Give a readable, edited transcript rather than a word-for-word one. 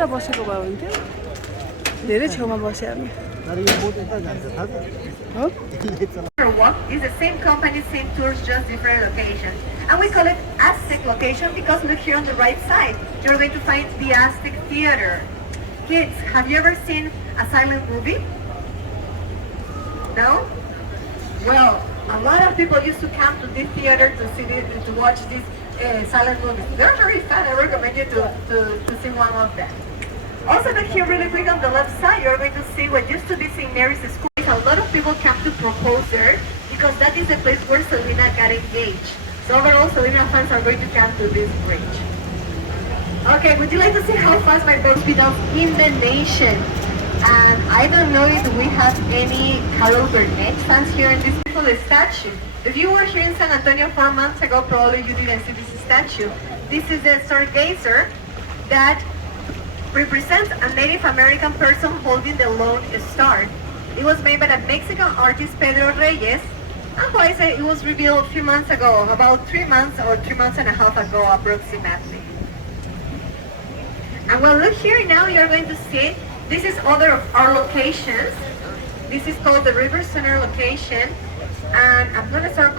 उता बसेको भए हुन्थ्यो धेरै छेउमा बसे हामी हो Walk is the same company, same tours, just different locations. And we call it Aztec location because look here on the right side. You're going to find the Aztec Theater. Kids, have you ever seen a silent movie? No? Well, a lot of people used to come to this theater to watch these silent movies. They're very fun. I recommend you to see one of them. Also, look here really quick on the left side. You're going to see what used to be St. Mary's School. A lot of people come to propose there because that is the place where Selena got engaged. So overall, Selena fans are going to come to this bridge. Okay, would you like to see how fast my boat speed up in the nation? I don't know if we have any Carol Burnett fans here in this beautiful statue. If you were here in San Antonio 4 months ago, probably you didn't see this statue. This is the stargazer that represents a Native American person holding the lone star. It was made by the Mexican artist Pedro Reyes, and why I say it was revealed a few months ago, about 3 months or 3 months and a half ago approximately. And well, look here now, you're going to see, this is other of our locations. This is called the River Center location, and I'm going to start going